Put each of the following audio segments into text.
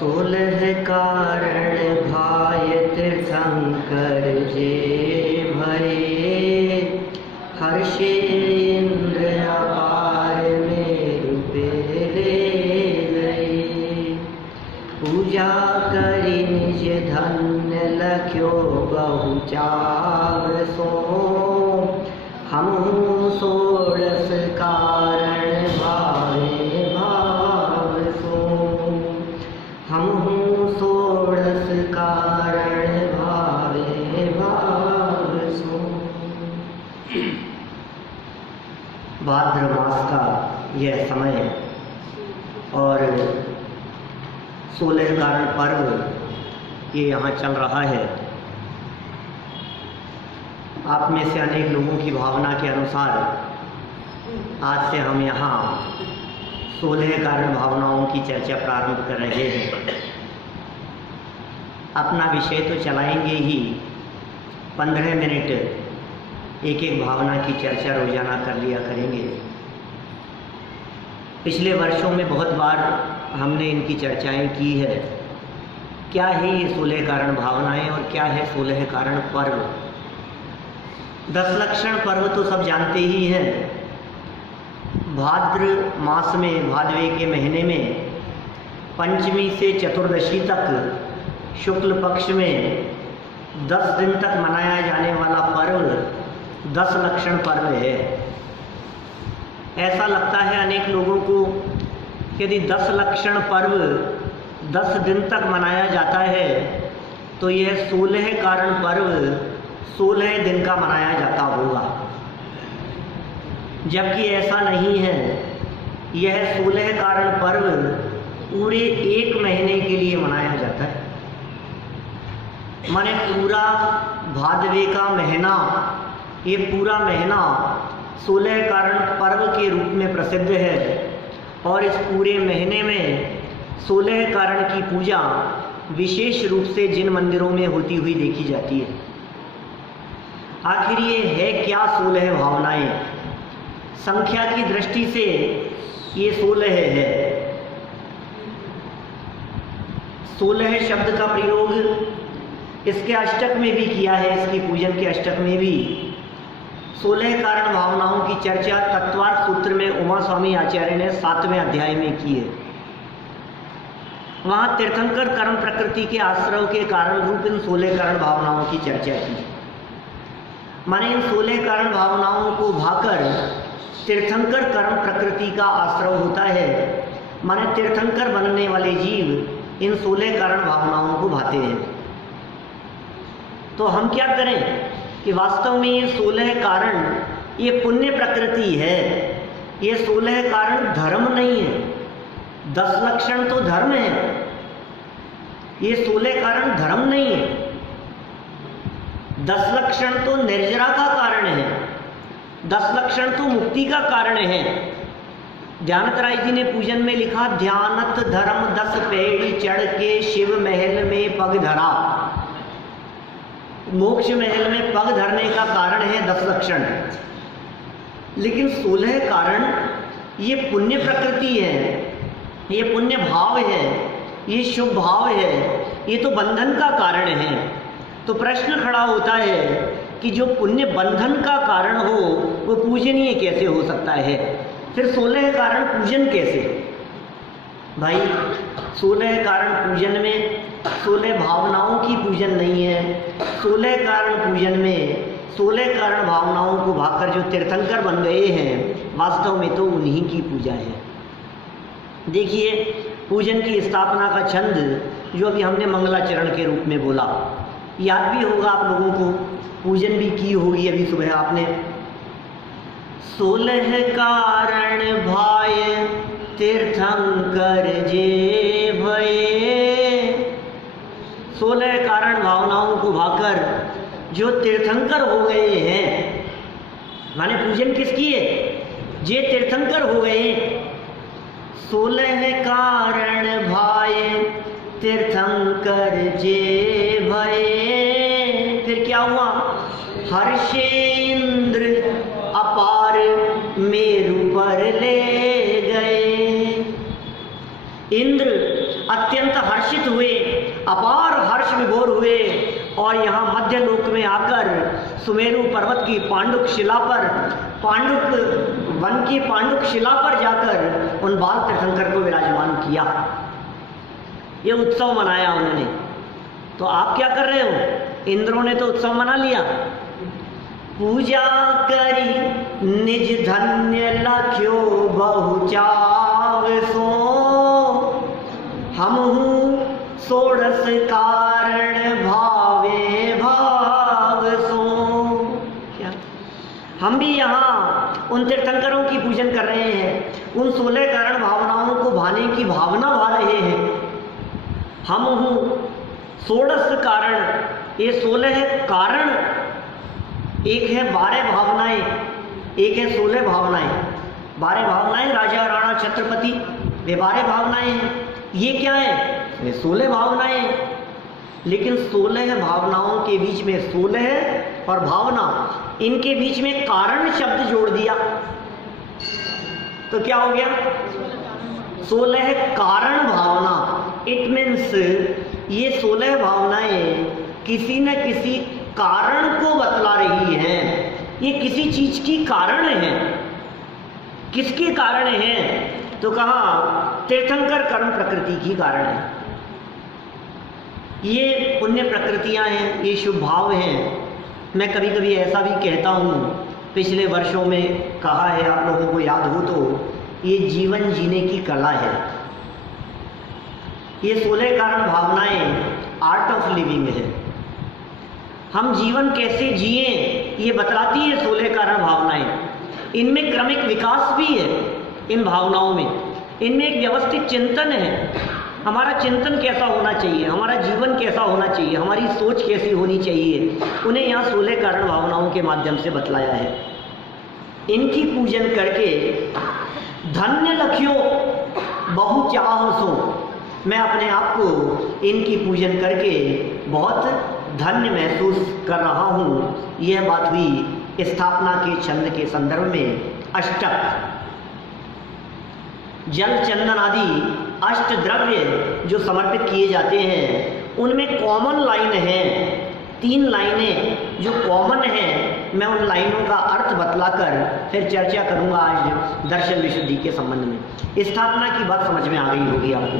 सोलह कारण भाय तीर्थंकर जे भये, हर्षेन्द्र अपार मेरु पेले गए। पूजा करि निज धन्य लख्यो बहु चाव सो, हमहु षोडश कारण भावे भाव सो। हमहु षोडश कारण भावे भाव सो। भाद्र मास का यह समय और 16 कारण पर्व ये यहाँ चल रहा है। आप में से अनेक लोगों की भावना के अनुसार आज से हम यहाँ 16 कारण भावनाओं की चर्चा प्रारंभ कर रहे हैं। अपना विषय तो चलाएंगे ही, 15 मिनट एक एक भावना की चर्चा रोजाना कर लिया करेंगे। पिछले वर्षों में बहुत बार हमने इनकी चर्चाएं की है। क्या है ये 16 कारण भावनाएं और क्या है 16 कारण पर्व। 10 लक्षण पर्व तो सब जानते ही हैं। भाद्र मास में, भादवे के महीने में, पंचमी से चतुर्दशी तक शुक्ल पक्ष में 10 दिन तक मनाया जाने वाला पर्व 10 लक्षण पर्व है। ऐसा लगता है अनेक लोगों को कि यदि 10 लक्षण पर्व 10 दिन तक मनाया जाता है तो यह 16 कारण पर्व 16 दिन का मनाया जाता होगा, जबकि ऐसा नहीं है। यह 16 कारण पर्व पूरे 1 महीने के लिए मनाया जाता है। माने पूरा भादवे का महीना, ये पूरा महीना 16 कारण पर्व के रूप में प्रसिद्ध है और इस पूरे महीने में 16 कारण की पूजा विशेष रूप से जिन मंदिरों में होती हुई देखी जाती है। आखिर ये है क्या 16 भावनाएं? संख्या की दृष्टि से ये 16 है। 16 शब्द का प्रयोग इसके अष्टक में भी किया है, इसकी पूजन के अष्टक में भी 16 कारण भावनाओं की चर्चा तत्वार्थ सूत्र में उमा स्वामी आचार्य ने 7वें अध्याय में की है। वहाँ तीर्थंकर कर्म प्रकृति के आश्रय के कारण रूप इन 16 कारण भावनाओं की चर्चा की। माने इन 16 कारण भावनाओं को भाकर तीर्थंकर कर्म प्रकृति का आश्रय होता है। माने तीर्थंकर बनने वाले जीव इन 16 कारण भावनाओं को भाते हैं। तो हम क्या करें कि वास्तव में ये 16 कारण ये पुण्य प्रकृति है। ये 16 कारण धर्म नहीं है। 10 लक्षण तो धर्म है, ये 16 कारण धर्म नहीं है। 10 लक्षण तो निर्जरा का कारण है, 10 लक्षण तो मुक्ति का कारण है। ध्यानत राय जी ने पूजन में लिखा, ध्यानत धर्म 10 पेड़ी चढ़ के शिव महल में पग धरा। मोक्ष महल में पग धरने का कारण है 10 लक्षण, लेकिन 16 कारण ये पुण्य प्रकृति है, ये पुण्य भाव है, ये शुभ भाव है, ये तो बंधन का कारण है। तो प्रश्न खड़ा होता है कि जो पुण्य बंधन का कारण हो वो पूजनीय कैसे हो सकता है? फिर 16 कारण पूजन कैसे? भाई 16 कारण पूजन में 16 भावनाओं की पूजन नहीं है। 16 कारण पूजन में 16 कारण भावनाओं को भाकर जो तीर्थंकर बन गए हैं, वास्तव में तो उन्हीं की पूजा है। देखिए, पूजन की स्थापना का छंद जो अभी हमने मंगलाचरण के रूप में बोला, याद भी होगा आप लोगों को, पूजन भी की होगी अभी सुबह आपने। 16 कारण भाय तीर्थंकर जे भये। 16 कारण भावनाओं को भाकर जो तीर्थंकर हो गए हैं, माने पूजन किसकी है? जे तीर्थंकर हो गए। 16 कारण भाय तीर्थंकर जे भये। फिर क्या हुआ? हर्षेन्द्र अपार मेरु पर ले गए। इंद्र अत्यंत हर्षित हुए, अपार हर्ष विभोर हुए और यहाँ मध्य लोक में आकर सुमेरु पर्वत की पांडुक शिला पर, पांडुक वन की पांडुक शिला पर जाकर उन बाल तीर्थंकर को विराजमान किया। ये उत्सव मनाया उन्होंने। तो आप क्या कर रहे हो? इंद्रों ने तो उत्सव मना लिया। पूजा करी निज धन्य लख्यो बहु चाव सो, हमहु षोडश कारण भावे भाव सो। क्या हम भी यहाँ उन तीर्थंकरों की पूजन कर रहे हैं, उन 16 कारण भावनाओं को भाने की भावना भा रहे हैं। हम हूँ 16 कारण, ये 16 कारण, एक है 12 भावनाएं, एक है 16 भावनाएं। 12 भावनाएं राजा राणा छत्रपति, वे 12 भावनाएं हैं। ये क्या है? वे 16 भावनाएं। लेकिन 16 भावनाओं के बीच में 16 और भावना, इनके बीच में कारण शब्द जोड़ दिया तो क्या हो गया? 16 कारण भावना। इट मीन्स ये 16 भावनाएं किसी न किसी कारण को बतला रही हैं। ये किसी चीज की कारण है। किसके कारण है? तो कहा तीर्थंकर कर्म प्रकृति की कारण है। ये पुण्य प्रकृतियां हैं, ये शुभ भाव हैं। मैं कभी कभी ऐसा भी कहता हूँ, पिछले वर्षों में कहा है, आप लोगों को याद हो तो, ये जीवन जीने की कला है। ये 16 कारण भावनाएं आर्ट ऑफ लिविंग है। हम जीवन कैसे जिए ये बतलाती है 16 कारण भावनाएं। इनमें क्रमिक विकास भी है, इन भावनाओं में। इनमें एक व्यवस्थित चिंतन है। हमारा चिंतन कैसा होना चाहिए, हमारा जीवन कैसा होना चाहिए, हमारी सोच कैसी होनी चाहिए, उन्हें यहाँ 16 कारण भावनाओं के माध्यम से बतलाया है। इनकी पूजन करके धन्य लख्यो बहु चाह सो, मैं अपने आप को इनकी पूजन करके बहुत धन्य महसूस कर रहा हूँ। यह बात हुई स्थापना के छंद के संदर्भ में। अष्टक, जल चंदन आदि अष्ट द्रव्य जो समर्पित किए जाते हैं, उनमें कॉमन लाइन है, 3 लाइनें जो कॉमन हैं। मैं उन लाइनों का अर्थ बतलाकर फिर चर्चा करूंगा आज दर्शन विशुद्धि के संबंध में। स्थापना की बात समझ में आ गई होगी आपको।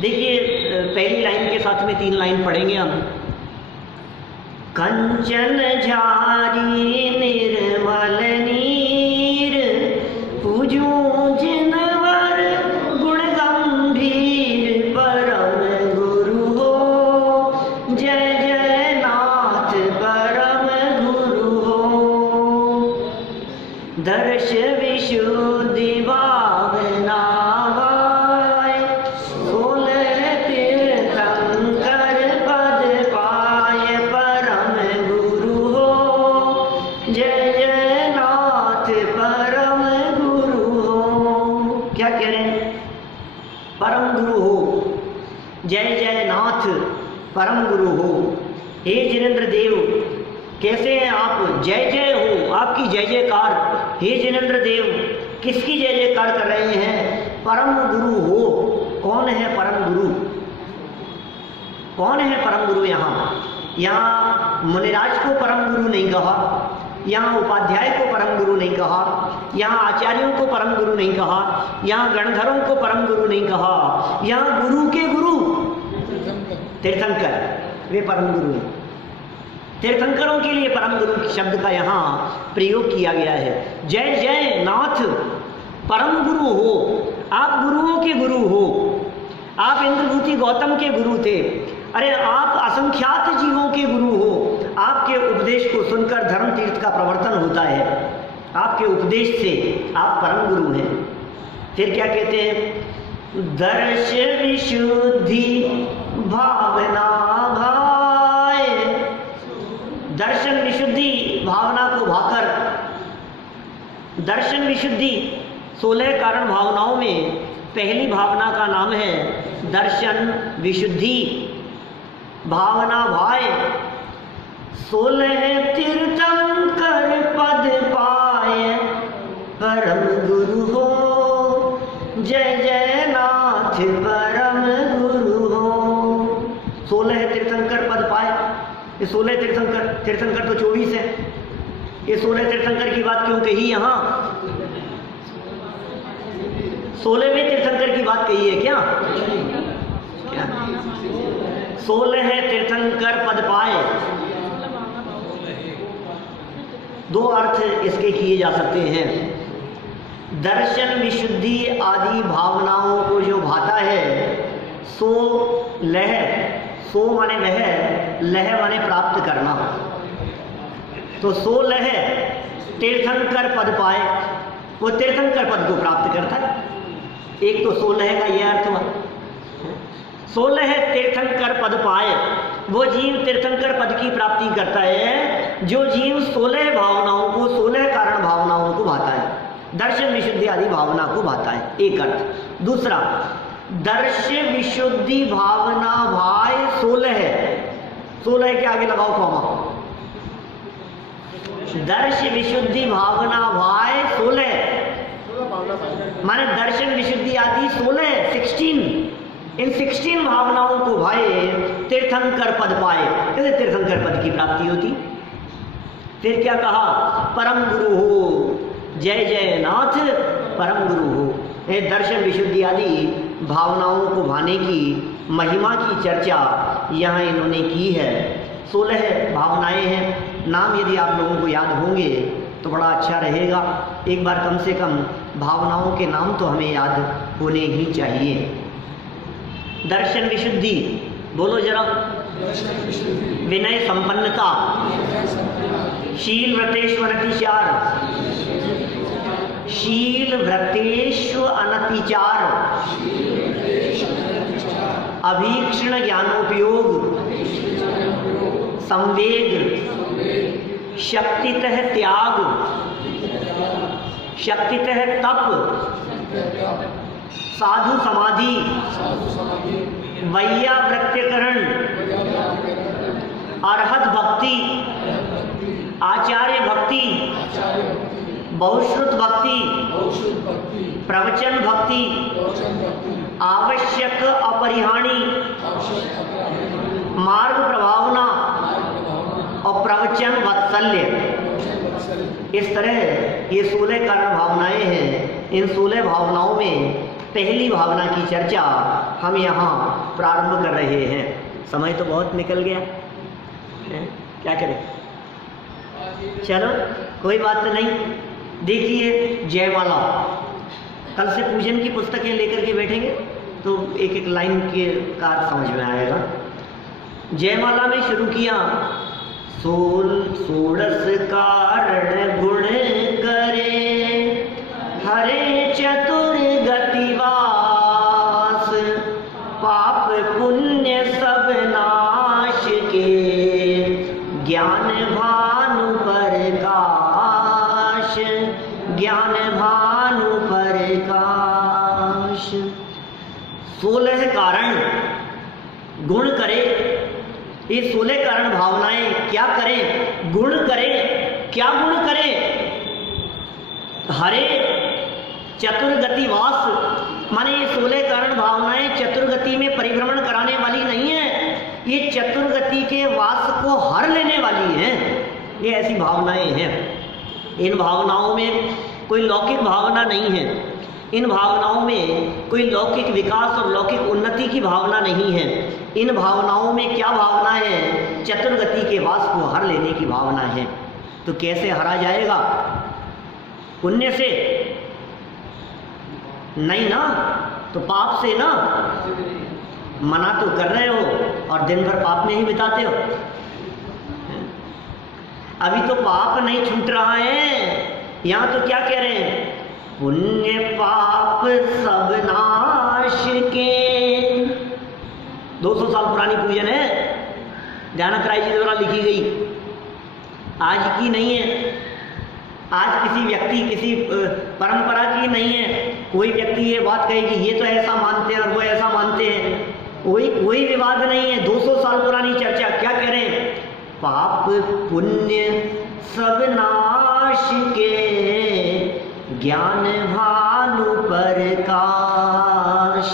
देखिए, पहली लाइन के साथ में 3 लाइन पढ़ेंगे हम। कंचन झारी निर्मल नीर, पूजू जिनवर गुण गंभीर, परम गुरु हो जय जय नाथ परम गुरु हो। दर्श विशुद्धि भावना भाय, 16 तीर्थंकर पद पाय, परम गुरु हो जय जय नाथ परम गुरु हो। क्या कह रहे हैं? परम गुरु हो, जय जय नाथ परम गुरु हो। हे जिनेंद्र देव, कैसे हैं आप? जय जय हो, आपकी जय जयकार। हे जिनेंद्र देव, किसकी जय जयकार कर रहे हैं? परम गुरु हो। कौन है परम गुरु? कौन है परम गुरु? यहाँ मुनिराज को परम गुरु नहीं कहा, यहाँ उपाध्याय को परम गुरु नहीं कहा, यहाँ आचार्यों को परम गुरु नहीं कहा, यहाँ गणधरों को परम गुरु नहीं कहा। यहाँ गुरु के गुरु तीर्थंकर, वे परम गुरु हैं। तीर्थंकरों के लिए परम गुरु शब्द का यहाँ प्रयोग किया गया है। जय जय नाथ परम गुरु हो। आप गुरुओं के गुरु हो। आप इंद्रभूति गौतम के गुरु थे। अरे आप असंख्यात जीवों के गुरु हो। आपके उपदेश को सुनकर धर्म तीर्थ का प्रवर्तन होता है। आपके उपदेश से आप परम गुरु हैं। फिर क्या कहते हैं? दर्श विशुद्धि भावना भाय, दर्शन विशुद्धि भावना को भाकर। दर्शन विशुद्धि 16 कारण भावनाओं में पहली भावना का नाम है दर्शन विशुद्धि। भावना भाय, 16 तीर्थंकर पद पाए, परम गुरु हो जय जय नाथ परम गुरु हो। 16 तीर्थंकर पद पाए। ये 16 तीर्थंकर तो 24 है। ये 16 तीर्थंकर की बात क्यों कही यहाँ? 16वें तीर्थंकर की बात कही है क्या? 16 तीर्थंकर पद पाए। दो अर्थ इसके किए जा सकते हैं। दर्शन विशुद्धि आदि भावनाओं को जो भाता है सो लह, सो माने वह, लह माने प्राप्त करना। तो सो लह तीर्थंकर पद पाए, वो तीर्थंकर पद को प्राप्त करता है। एक तो 16 का यह अर्थ हुआ। 16 तीर्थंकर पद पाए, वो जीव तीर्थंकर पद की प्राप्ति करता है जो जीव 16 भावनाओं को, 16 कारण भावनाओं को भाता है, दर्शन विशुद्धि आदि भावना को भाता है। एक अर्थ। दूसरा, दर्श विशुद्धि भावना भाय 16 है। 16 के आगे लगाओ कॉमा। दर्श विशुद्धि भावना भाय 16 माने दर्शन विशुद्धि आदि 16 इन 16 भावनाओं को भाए तीर्थंकर पद पाए, कैसे तीर्थंकर पद की प्राप्ति होती। फिर क्या कहा? परम गुरु हो, जय जय नाथ परम गुरु हो। ये दर्शन विशुद्धि आदि भावनाओं को भाने की महिमा की चर्चा यहाँ इन्होंने की है। 16 भावनाएं हैं। नाम यदि आप लोगों को याद होंगे तो बड़ा अच्छा रहेगा। एक बार कम से कम भावनाओं के नाम तो हमें याद होने ही चाहिए। दर्शन विशुद्धि बोलो जरा। विनय संपन्नता, शील व्रतेश्व अनतिचार, शील व्रतेश्व अनतिचार, अभीक्षण ज्ञानोपयोग, संवेग, शक्तितः त्याग, शक्तितः तप, साधु समाधि, वैयावृत्यकरण, अरहत भक्ति, आचार्य भक्ति, बहुश्रुत भक्ति, प्रवचन भक्ति, आवश्यक अपरिहाणी, मार्ग प्रभावना और प्रवचन वात्सल्य। इस तरह ये 16 कारण भावनाएं हैं। इन 16 भावनाओं में पहली भावना की चर्चा हम यहाँ प्रारंभ कर रहे हैं। समय तो बहुत निकल गया है? क्या करें? चलो कोई बात नहीं। देखिए जयमाला, कल से पूजन की पुस्तकें लेकर के बैठेंगे तो एक एक लाइन के का समझ में आएगा। जयमाला में शुरू किया, 16 कारण गुण करे, हरे चतुर गतिवास, पाप पुण्य सब नाश के, ज्ञान भानु प्रकाश, ज्ञान भानु प्रकाश। 16 कारण गुण करे। ये 16 कारण भावनाएं क्या करें? गुण करें। क्या गुण करें? हरे चतुर्गति वास, माने ये 16 कारण भावनाएं चतुर्गति में परिभ्रमण कराने वाली नहीं है, ये चतुर्गति के वास को हर लेने वाली हैं। ये ऐसी भावनाएं हैं। इन भावनाओं में कोई लौकिक भावना नहीं है। इन भावनाओं में कोई लौकिक विकास और लौकिक उन्नति की भावना नहीं है। इन भावनाओं में क्या भावना है? चतुर्गति के वास को हर लेने की भावना है। तो कैसे हरा जाएगा? पुण्य से नहीं ना, तो पाप से ना। मना तो कर रहे हो और दिन भर पाप में ही बिताते हो। अभी तो पाप नहीं छूट रहा है। यहाँ तो क्या कह रहे हैं? पुण्य पाप सब नाश के। 200 साल पुरानी पूजन है, जानक राय जी द्वारा लिखी गई, आज की नहीं है। आज किसी व्यक्ति, किसी परंपरा की नहीं है। कोई व्यक्ति ये बात कहेगी ये तो ऐसा मानते हैं और वो ऐसा मानते हैं, कोई विवाद नहीं है। 200 साल पुरानी चर्चा। क्या कह रहे हैं? पाप पुण्य सब नाश के, ज्ञान भानु प्रकाश,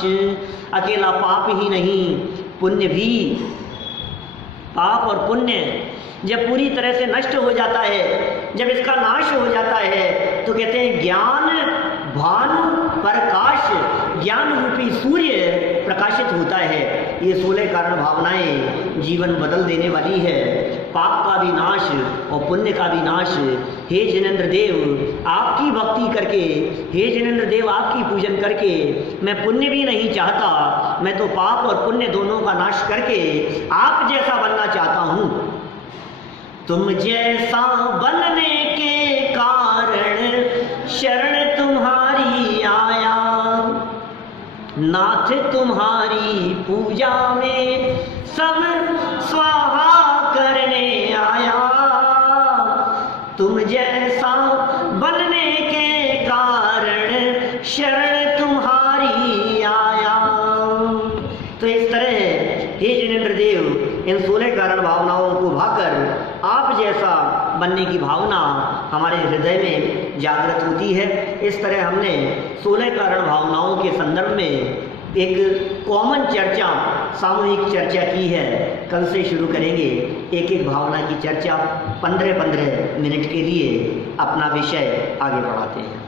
अकेला पाप ही नहीं, पुण्य भी, पाप और पुण्य जब पूरी तरह से नष्ट हो जाता है, जब इसका नाश हो जाता है, तो कहते हैं ज्ञान भानु प्रकाश, ज्ञान रूपी सूर्य प्रकाशित होता है। ये 16 कारण भावनाएं जीवन बदल देने वाली है। पाप का भी नाश और पुण्य का भी नाश। हे जिनेंद्र देव, आपकी भक्ति करके, हे जिनेंद्र देव आपकी पूजन करके मैं पुण्य भी नहीं चाहता, मैं तो पाप और पुण्य दोनों का नाश करके आप जैसा बनना चाहता हूँ। तुम जैसा बनने के कारण शरण तुम्हारी आया, नाथ तुम्हारी पूजा में सब स्वाहा करने आया। तुम जैसा बनने के कारण शरण तुम्हारी आया। तो इस तरह हे जिनेंद्र देव, इन 16 कारण भावनाओं को भाकर आप जैसा बनने की भावना हमारे हृदय में जागृत होती है। इस तरह हमने 16 कारण भावनाओं के संदर्भ में एक कॉमन चर्चा, सामूहिक चर्चा की है। कल से शुरू करेंगे एक एक भावना की चर्चा, 15-15 मिनट के लिए अपना विषय आगे बढ़ाते हैं।